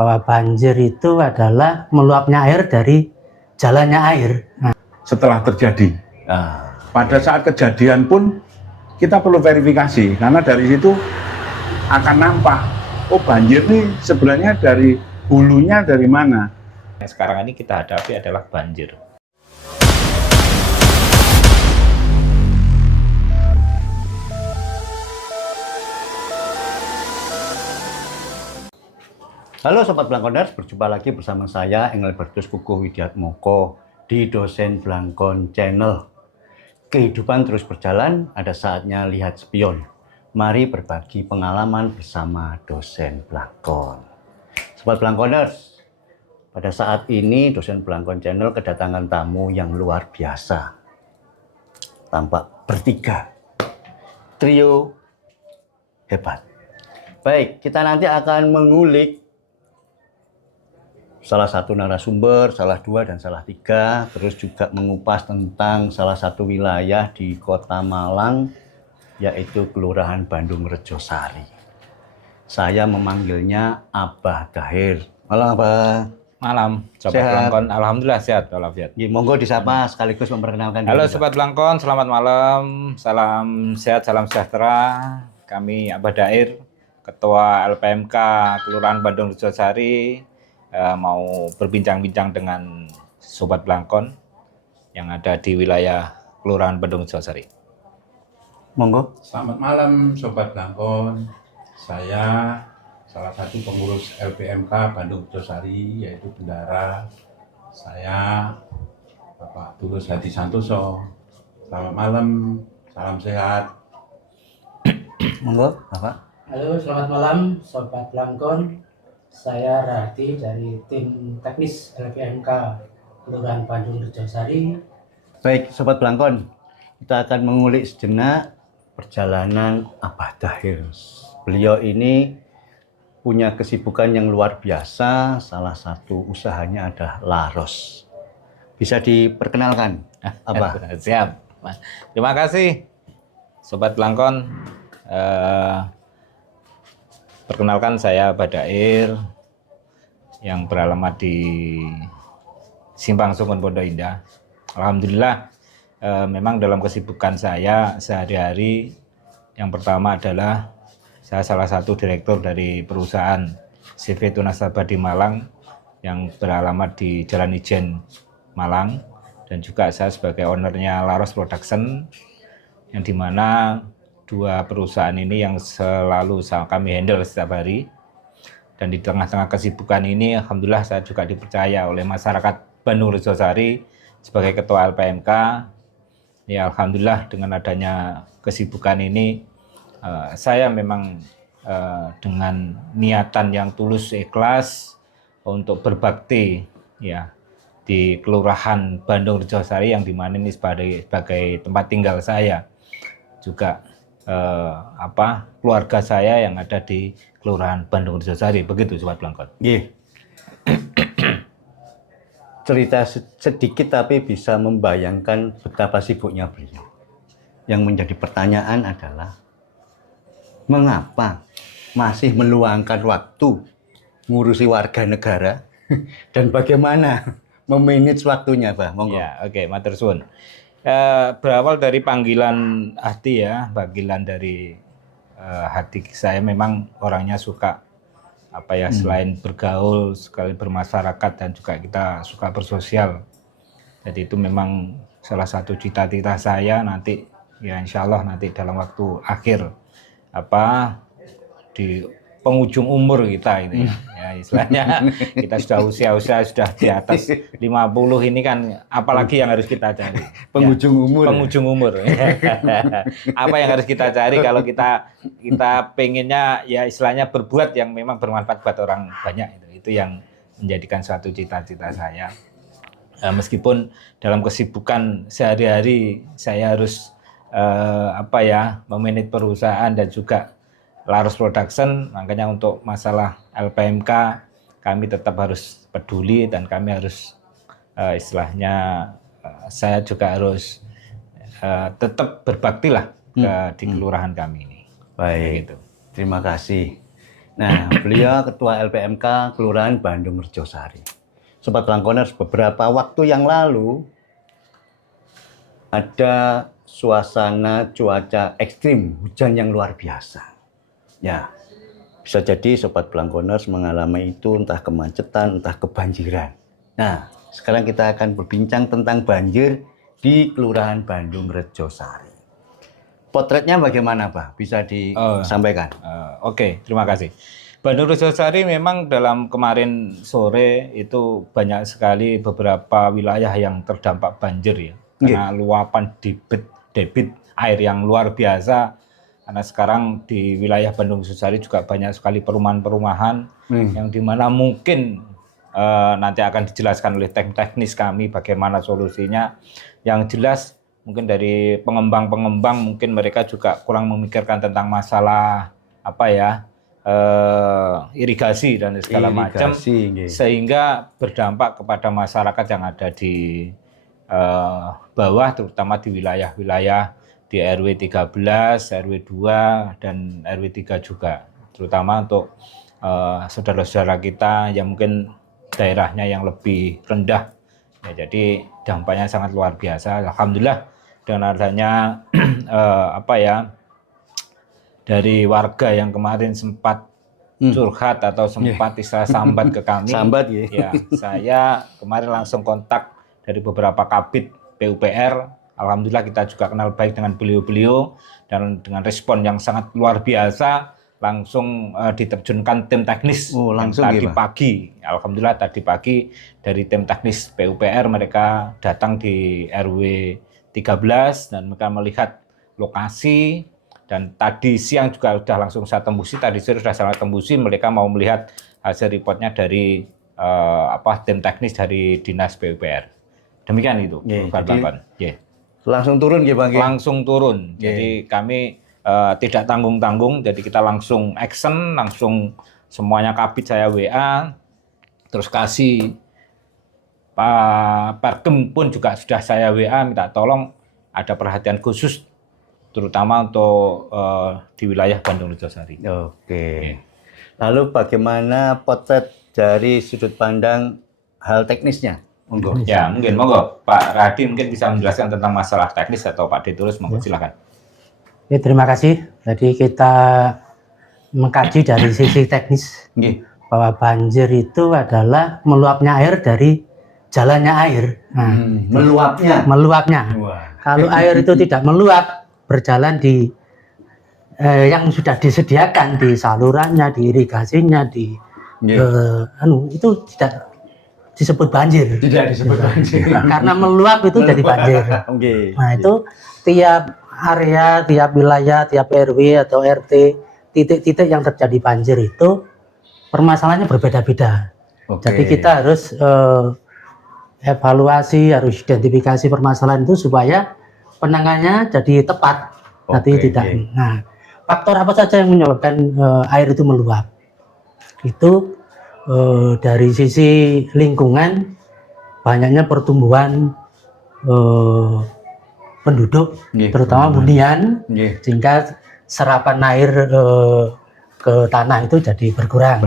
bahwa banjir itu adalah meluapnya air dari jalannya air. Setelah terjadi, pada saat kejadian pun kita perlu verifikasi, karena dari situ akan nampak, oh banjir nih sebenarnya dari hulunya dari mana. Yang sekarang ini kita hadapi adalah banjir. Halo Sobat Blangkoners, berjumpa lagi bersama saya Engelbertus Kukuh Widiatmoko di Dosen Blangkon Channel. Kehidupan terus berjalan, ada saatnya lihat spion. Mari berbagi pengalaman bersama Dosen Blangkon. Sobat Blangkoners, pada saat ini Dosen Blangkon Channel kedatangan tamu yang luar biasa. Tampak bertiga, trio hebat. Baik, kita nanti akan mengulik salah satu narasumber, salah dua dan salah tiga, terus juga mengupas tentang salah satu wilayah di Kota Malang, yaitu Kelurahan Bandung Rejosari. Saya memanggilnya Abah Dahir. Malam Abah. Malam, Sobat Blangkon. Alhamdulillah sehat walafiat. Monggo disapa sekaligus memperkenalkan Halo diri. Sobat Blangkon, selamat malam. Salam sehat, salam sejahtera. Kami Abah Dahir, Ketua LPMK Kelurahan Bandung Rejosari. Mau berbincang-bincang dengan Sobat Blangkon yang ada di wilayah Kelurahan Bandung Rejosari. Monggo. Selamat malam Sobat Blangkon, saya salah satu pengurus LPMK Bandung Rejosari, yaitu bendara saya Bapak Tulus Hadi Santoso. Selamat malam, salam sehat. Monggo, Bapak. Halo, selamat malam Sobat Blangkon. Saya Rati dari tim teknis LPMK Kelurahan Bandung Rejosari. Baik, Sobat Blangkon, kita akan mengulik sejenak perjalanan Abah Dahir. Beliau ini punya kesibukan yang luar biasa, salah satu usahanya adalah Laros. Bisa diperkenalkan, Abah? Siap. Terima kasih, Sobat Blangkon. Perkenalkan, saya Abah Dahir yang beralamat di Simpang Sumun Pondok Indah. Alhamdulillah, memang dalam kesibukan saya sehari-hari, yang pertama adalah saya salah satu direktur dari perusahaan CV Tunas Abadi Malang yang beralamat di Jalan Ijen Malang, dan juga saya sebagai ownernya Laros Production, yang dimana dua perusahaan ini yang selalu kami handle setiap hari. Dan di tengah-tengah kesibukan ini, alhamdulillah saya juga dipercaya oleh masyarakat Bandung Rejosari sebagai ketua LPMK. Ya alhamdulillah, dengan adanya kesibukan ini, saya memang dengan niatan yang tulus ikhlas untuk berbakti ya di Kelurahan Bandung Rejosari, yang dimana ini sebagai tempat tinggal saya, juga keluarga saya yang ada di Kelurahan Bandung Rejosari. Begitu Sobat Blangkon. Nggih. Cerita sedikit tapi bisa membayangkan betapa sibuknya beliau. Yang menjadi pertanyaan adalah, mengapa masih meluangkan waktu ngurusi warga negara dan bagaimana memanage waktunya, Pak? Monggo. Ya, oke, matur suwun. Berawal dari panggilan hati ya, panggilan dari hati saya, memang orangnya suka selain bergaul, sekali bermasyarakat, dan juga kita suka bersosial. Jadi itu memang salah satu cita-cita saya nanti, ya insya Allah nanti dalam waktu akhir di penghujung umur kita ini ya istilahnya, kita sudah usia sudah di atas 50 ini kan, apalagi yang harus kita cari penghujung umur. Penghujung umur. Apa yang harus kita cari kalau kita pengennya ya istilahnya berbuat yang memang bermanfaat buat orang banyak, itu yang menjadikan suatu cita-cita saya. Meskipun dalam kesibukan sehari-hari saya harus memanage perusahaan dan juga Laros Production, makanya untuk masalah LPMK kami tetap harus peduli, dan kami harus saya juga harus tetap berbakti lah di kelurahan kami ini. Baik, terima kasih. Nah, beliau Ketua LPMK Kelurahan Bandung Rejosari. Sobat Langkoners, beberapa waktu yang lalu ada suasana cuaca ekstrim, hujan yang luar biasa. Ya, bisa jadi Sobat Langkoners mengalami itu entah kemacetan, entah kebanjiran. Nah, sekarang kita akan berbincang tentang banjir di Kelurahan Bandung Rejosari. Potretnya bagaimana, Pak? Bisa disampaikan? Oke, terima kasih. Bandung Rejosari memang dalam kemarin sore itu banyak sekali beberapa wilayah yang terdampak banjir ya. Karena luapan debit air yang luar biasa. Karena sekarang di wilayah Bandung Rejosari juga banyak sekali perumahan-perumahan yang dimana mungkin nanti akan dijelaskan oleh teknis kami bagaimana solusinya. Yang jelas mungkin dari pengembang-pengembang mungkin mereka juga kurang memikirkan tentang masalah irigasi dan segala macam, sehingga berdampak kepada masyarakat yang ada di bawah, terutama di wilayah-wilayah di RW 13, RW 2 dan RW 3 juga, terutama untuk saudara-saudara kita yang mungkin daerahnya yang lebih rendah. Ya, jadi dampaknya sangat luar biasa. Alhamdulillah dengan adanya dari warga yang kemarin sempat curhat atau sempat istilah sambat ke kami. Sambat ya. Ya, saya kemarin langsung kontak dari beberapa kabid PUPR. Alhamdulillah kita juga kenal baik dengan beliau-beliau dan dengan respon yang sangat luar biasa. Langsung diterjunkan tim teknis langsung tadi pagi. Alhamdulillah tadi pagi dari tim teknis PUPR mereka datang di RW 13 dan mereka melihat lokasi, dan tadi siang juga sudah langsung saya tembusi, tadi sore sudah saya tembusi, mereka mau melihat hasil reportnya dari tim teknis dari Dinas PUPR. Demikian itu. Langsung turun ya Bang? Langsung turun. Jadi kami tidak tanggung-tanggung, jadi kita langsung action, langsung semuanya kabit saya WA, terus kasih Pak Perkem pun juga sudah saya WA minta tolong ada perhatian khusus terutama untuk di wilayah Bandung Rejosari. Oke. Lalu bagaimana potret dari sudut pandang hal teknisnya? Monggo. Ya, monggo Pak Radi mungkin bisa menjelaskan tentang masalah teknis, atau Pak Ditulus, monggo silakan. Ya, terima kasih. Jadi kita mengkaji dari sisi teknis bahwa banjir itu adalah meluapnya air dari jalannya air. Nah, meluapnya. Kalau air itu tidak meluap, berjalan di yang sudah disediakan di salurannya, di irigasinya, itu tidak disebut banjir. Tidak disebut banjir. Karena meluap itu jadi banjir. Nah, itu tiap area, tiap wilayah, tiap RW atau RT, titik-titik yang terjadi banjir itu permasalahannya berbeda-beda. Jadi kita harus evaluasi, harus identifikasi permasalahan itu supaya penanganannya jadi tepat. Nanti tidak. Nah, faktor apa saja yang menyebabkan air itu meluap? Itu dari sisi lingkungan, banyaknya pertumbuhan penduduk, terutama hunian, sehingga serapan air ke tanah itu jadi berkurang.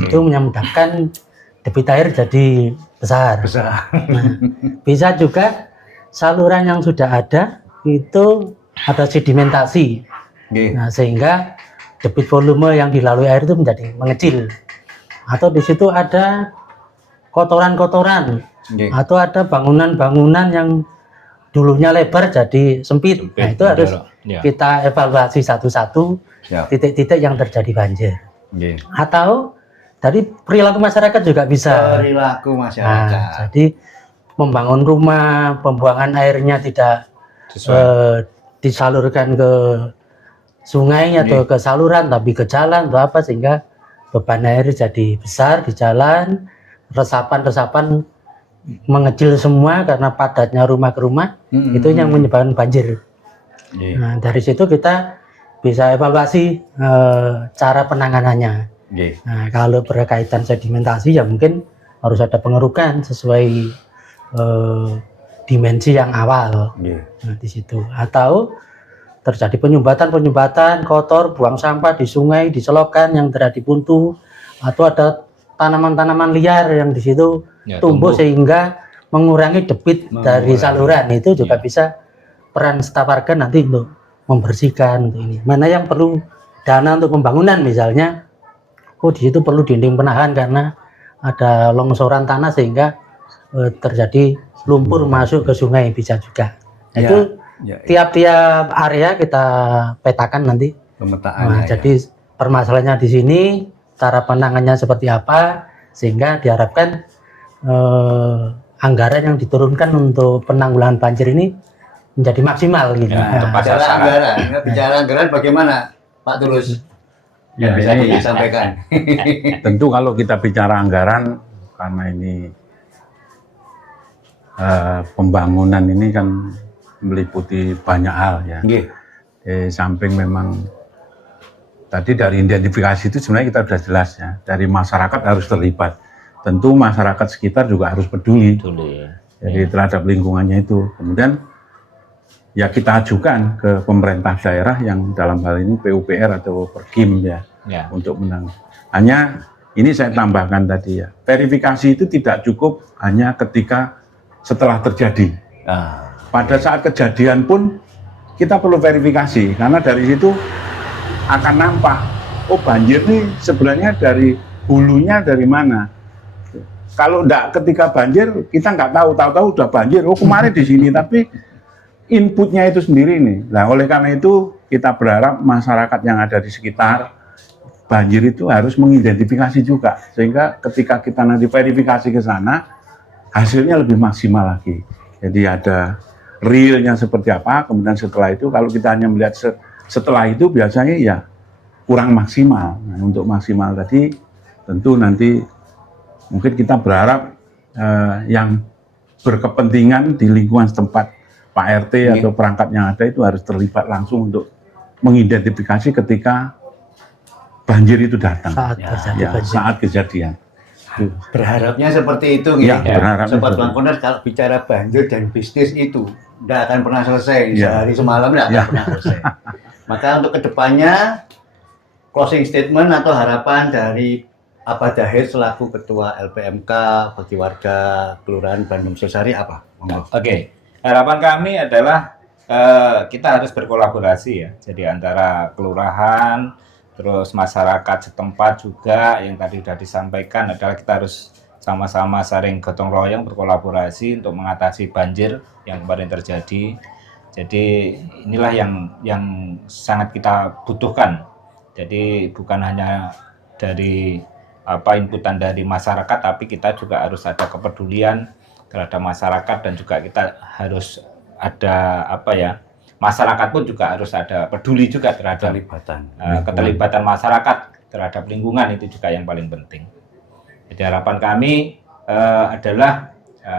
Itu menyebabkan debit air jadi besar. Nah, bisa juga saluran yang sudah ada itu ada sedimentasi. Nah, sehingga debit volume yang dilalui air itu menjadi mengecil. Atau di situ ada kotoran-kotoran, atau ada bangunan-bangunan yang dulunya lebar jadi sempit. Nah, itu harus kita evaluasi satu-satu titik-titik yang terjadi banjir. Atau dari perilaku masyarakat juga bisa. Perilaku masyarakat. Nah, jadi membangun rumah, pembuangan airnya tidak disalurkan ke sungai atau ke saluran, tapi ke jalan atau apa, sehingga beban air jadi besar di jalan, resapan-resapan mengecil semua karena padatnya rumah ke rumah, itu yang menyebabkan banjir. Nah, dari situ kita bisa evaluasi cara penanganannya. Nah, kalau berkaitan sedimentasi ya mungkin harus ada pengerukan sesuai dimensi yang awal. Nah, di situ. Atau terjadi penyumbatan kotor, buang sampah di sungai, di selokan yang terjadi buntu, atau ada tanaman-tanaman liar yang di situ tumbuh sehingga mengurangi debit dari saluran, itu juga bisa peran staf warga nanti untuk membersihkan untuk ini. Mana yang perlu dana untuk pembangunan misalnya, di situ perlu dinding penahan karena ada longsoran tanah sehingga terjadi lumpur masuk ke sungai, bisa juga. Itu tiap-tiap area kita petakan nanti pemetaan. Jadi permasalahannya di sini, cara penanganannya seperti apa, sehingga diharapkan anggaran yang diturunkan untuk penanggulangan banjir ini menjadi maksimal gitu. Bicara anggaran bagaimana Pak Tulus? Ya, bisa ini disampaikan. tentu kalau kita bicara anggaran, karena ini pembangunan ini kan meliputi banyak hal ya. Di samping memang tadi dari identifikasi itu sebenarnya kita sudah jelas ya, dari masyarakat harus terlibat. Tentu masyarakat sekitar juga harus peduli. Jadi terhadap lingkungannya itu. Kemudian ya kita ajukan ke pemerintah daerah yang dalam hal ini PUPR atau Perkim ya. Untuk menang. Hanya ini saya tambahkan tadi ya, verifikasi itu tidak cukup hanya ketika setelah terjadi. Pada saat kejadian pun kita perlu verifikasi, karena dari situ akan nampak, oh banjir ini sebenarnya dari hulunya dari mana. Kalau enggak ketika banjir kita nggak tahu udah banjir, oh kemarin di sini, tapi inputnya itu sendiri nih. Nah oleh karena itu kita berharap masyarakat yang ada di sekitar banjir itu harus mengidentifikasi juga, sehingga ketika kita nanti verifikasi ke sana hasilnya lebih maksimal lagi. Jadi ada realnya seperti apa, kemudian setelah itu kalau kita hanya melihat setelah itu biasanya ya kurang maksimal. Nah, untuk maksimal tadi tentu nanti mungkin kita berharap yang berkepentingan di lingkungan setempat, Pak RT atau perangkat yang ada itu harus terlibat langsung untuk mengidentifikasi ketika banjir itu datang, saat kejadian. Berharapnya seperti itu, Sobat Blangkoner. Kalau bicara banjir dan bisnis itu tidak akan pernah selesai, sehari semalam tidak akan pernah selesai. Maka untuk kedepannya, closing statement atau harapan dari Pak Dahir selaku Ketua LPMK bagi warga Kelurahan Bandung Sosari apa? Oke, harapan kami adalah kita harus berkolaborasi ya. Jadi antara kelurahan, terus masyarakat setempat juga yang tadi sudah disampaikan adalah kita harus sama-sama saling gotong royong berkolaborasi untuk mengatasi banjir yang kemarin terjadi. Jadi inilah yang sangat kita butuhkan. Jadi bukan hanya dari inputan dari masyarakat, tapi kita juga harus ada kepedulian terhadap masyarakat, dan juga kita harus ada masyarakat pun juga harus ada peduli juga terhadap keterlibatan masyarakat terhadap lingkungan, itu juga yang paling penting. Jadi harapan kami adalah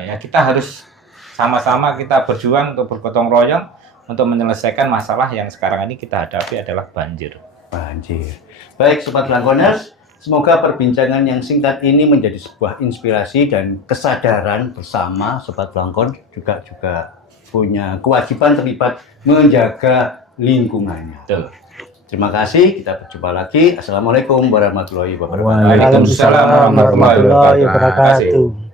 ya kita harus sama-sama kita berjuang untuk bergotong royong untuk menyelesaikan masalah yang sekarang ini kita hadapi adalah banjir. Baik Sobat Blangkoners, semoga perbincangan yang singkat ini menjadi sebuah inspirasi dan kesadaran bersama Sobat Blangkon juga punya kewajiban terlibat menjaga lingkungannya. Terima kasih, kita berjumpa lagi. Assalamualaikum warahmatullahi wabarakatuh. Waalaikumsalam warahmatullahi wabarakatuh.